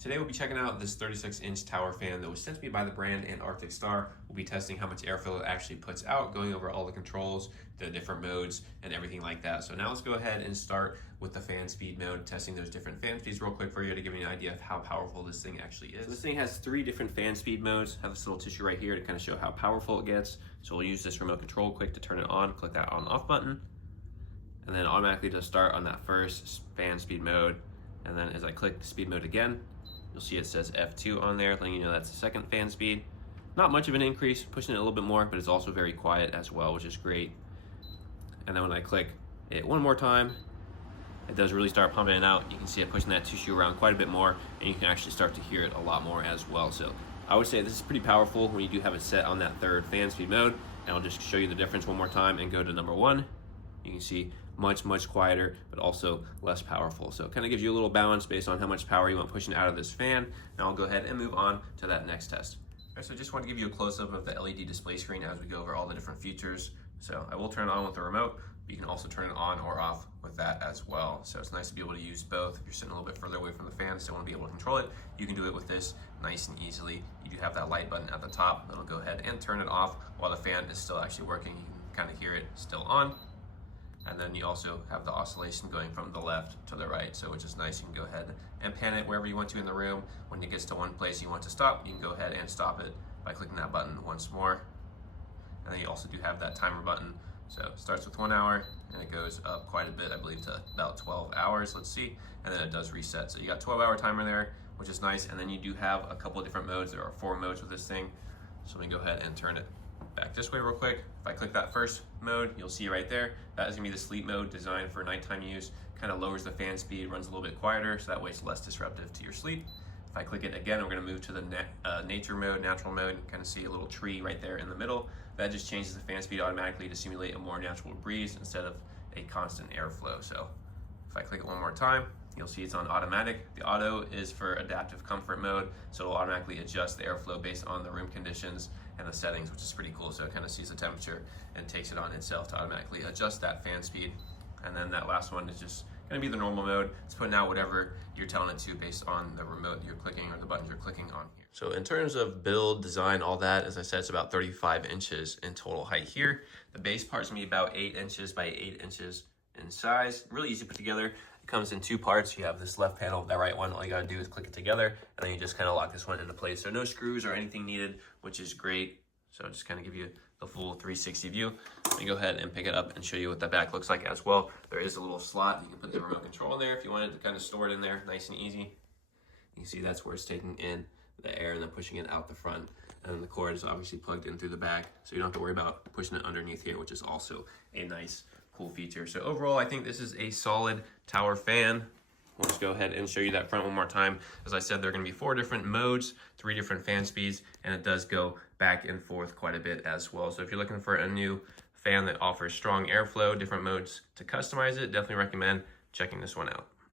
Today we'll be checking out this 36-inch tower fan that was sent to me by the brand Antarctic Star. We'll be testing how much airflow it actually puts out, going over all the controls, the different modes, and everything like that. So now let's go ahead and start with the fan speed mode, testing those different fan speeds real quick for you to give you an idea of how powerful this thing actually is. So this thing has 3 different fan speed modes. I have this little tissue right here to kind of show how powerful it gets. So we'll use this remote control quick to turn it on, click that on off button, and then automatically just start on that first fan speed mode. And then as I click speed mode again, you'll see it says F2 on there, letting you know that's the second fan speed. Not much of an increase, pushing it a little bit more, but it's also very quiet as well, which is great. And then when I click it one more time, it does really start pumping it out. You can see it pushing that tissue around quite a bit more, and you can actually start to hear it a lot more as well. So I would say this is pretty powerful when you do have it set on that third fan speed mode. And I'll just show you the difference one more time and go to number 1. You can see much quieter, but also less powerful. So it kind of gives you a little balance based on how much power you want pushing out of this fan. Now I'll go ahead and move on to that next test. All right, so I just want to give you a close-up of the LED display screen as we go over all the different features. So I will turn it on with the remote, but you can also turn it on or off with that as well. So it's nice to be able to use both. If you're sitting a little bit further away from the fan, still want to be able to control it, you can do it with this nice and easily. You do have that light button at the top that'll go ahead and turn it off while the fan is still actually working. You can kind of hear it still on. And then you also have the oscillation going from the left to the right, so which is nice. You can go ahead and pan it wherever you want to in the room. When it gets to one place you want to stop, you can go ahead and stop it by clicking that button once more. And then you also do have that timer button. So it starts with 1 hour and it goes up quite a bit, I believe to about 12 hours, let's see. And then it does reset. So you got 12-hour timer there, which is nice. And then you do have a couple of different modes. There are 4 modes with this thing. So let me go ahead and turn it back this way real quick. If I click that first mode, you'll see right there, that is gonna be the sleep mode designed for nighttime use. Kind of lowers the fan speed, runs a little bit quieter, so that way it's less disruptive to your sleep. If I click it again, we're gonna move to the nature mode, natural mode. You kind of see a little tree right there in the middle. That just changes the fan speed automatically to simulate a more natural breeze instead of a constant airflow. So if I click it one more time, you'll see it's on automatic. The auto is for adaptive comfort mode, so it'll automatically adjust the airflow based on the room conditions and the settings, which is pretty cool. So it kind of sees the temperature and takes it on itself to automatically adjust that fan speed. And then that last one is just gonna be the normal mode. It's putting out whatever you're telling it to based on the remote you're clicking or the buttons you're clicking on here. So in terms of build, design, all that, as I said, it's about 35 inches in total height here. The base part's gonna be about 8 inches by 8 inches in size. Really easy to put together. It comes in 2 parts. You have this left panel, that right one. All you gotta do is click it together, and then you just kind of lock this one into place. So no screws or anything needed, which is great. So just kind of give you the full 360 view. Let me go ahead and pick it up and show you what the back looks like as well. There is a little slot. You can put the remote control in there if you wanted to kind of store it in there, nice and easy. You can see that's where it's taking in the air and then pushing it out the front. And then the cord is obviously plugged in through the back, so you don't have to worry about pushing it underneath here, which is also a nice, cool feature. So overall, I think this is a solid tower fan. We'll just go ahead and show you that front one more time. As I said, there are gonna be 4 different modes, 3 different fan speeds, and it does go back and forth quite a bit as well. So if you're looking for a new fan that offers strong airflow, different modes to customize it, definitely recommend checking this one out.